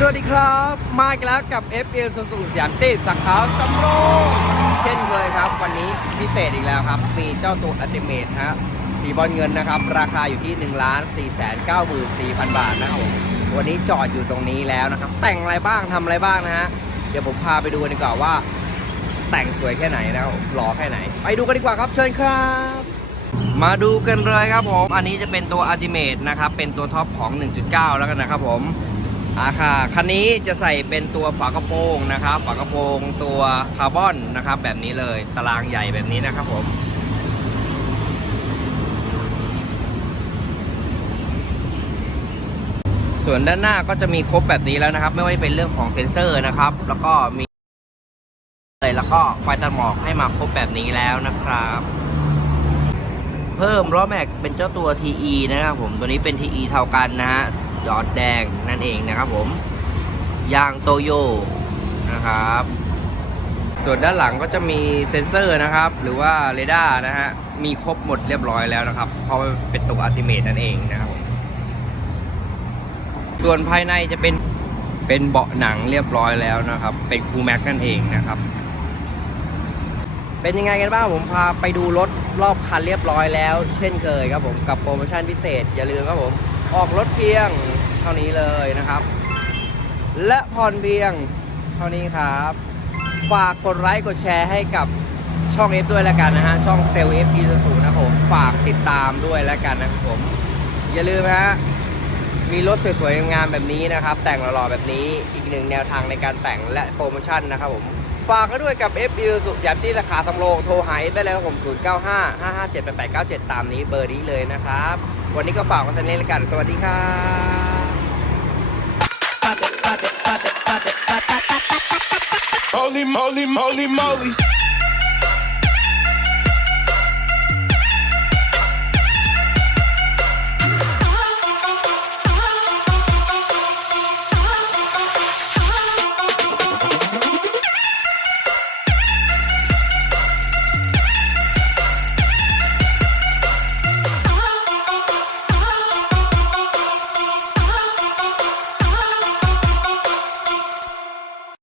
สวัสดีครับ มาอีกแล้วกับ f อ s u z u สยามติสาขาสำโรงเช่นเคยครับ วันนี้พิเศษอีกแล้วครับ มีเจ้าตัวอัติเมทฮะสีบอลเงินนะครับ ราคาอยู่ที่1 4 9 4 0 0 0 บาทนะครับผมวันนี้จอดอยู่ตรงนี้แล้วนะครับ แต่งอะไรบ้างทำอะไรบ้างนะฮะเดี๋ยวผมพาไปดูกันดีกว่าว่า แต่งสวยแค่ไหนนะครับหล่อแค่ไหน ไปดูกันดีกว่าครับเชิญครับมาดูกันเลยครับผม อันนี้จะเป็นตัว Ultimate นะครับ เป็นตัวท็อปของ 1.9 แล้วกันนะครับผม อาค่ะคันนี้จะใส่เป็นตัวฝากระโปรงนะครับฝากระโปรงตัวคาร์บอนนะครับแบบนี้เลยตารางใหญ่แบบนี้นะครับผมส่วนด้านหน้าก็จะมีครบแบบนี้แล้วนะครับ ไม่ว่าจะเป็นเรื่องของเซ็นเซอร์นะครับ แล้วก็มีเลยแล้วก็ไฟตัดหมอกให้มาครบแบบนี้แล้วนะครับ เพิ่มล้อแม็กเป็นเจ้าตัว TE นะครับผมตัวนี้เป็น TE เท่ากันนะฮะ ยอดแดงนั่นเองนะครับผม ยางโตโยนะครับ ส่วนด้านหลังก็จะมีเซ็นเซอร์นะครับ หรือว่าเรดาร์นะฮะ มีครบหมดเรียบร้อยแล้วนะครับ เพราะเป็นตัวอัลติเมทนั่นเองนะครับ ส่วนภายในจะเป็นเป็นเบาะหนังเรียบร้อยแล้วนะครับ เป็นคูแม็กนั่นเองนะครับเป็นยังไงกันบ้างผมพาไปดูรถรอบคันเรียบร้อยแล้ว เช่นเคยครับผมกับโปรโมชั่นพิเศษอย่าลืมครับผม ออกรถเพียงเท่านี้เลยนะครับ และผ่อนเพียงเท่านี้ครับ ฝากกดไลค์กดแชร์ให้กับช่อง F ด้วยแล้วกันนะฮะ ช่องเซลล์ F อีสูนะครับผม ฝากติดตามด้วยแล้วกันนะครับผม อย่าลืมฮะมีรถสวยๆงามแบบนี้นะครับ แต่งหล่อๆแบบนี้อีกหนึ่งแนวทางในการแต่งและโปรโมชั่นนะครับผม ฝากก็ด้วยกับ F อ s u ยามที่สาขาสำโรงโทรหาได้เลยครับผม 0 9 5 5 5 7 8 8 9 7 ตามนี้เบอร์นี้เลยนะครับ วันนี้ก็ฝากไว้เท่านี้แล้วกัน สวัสดีครับ Holy moly, moly, moly.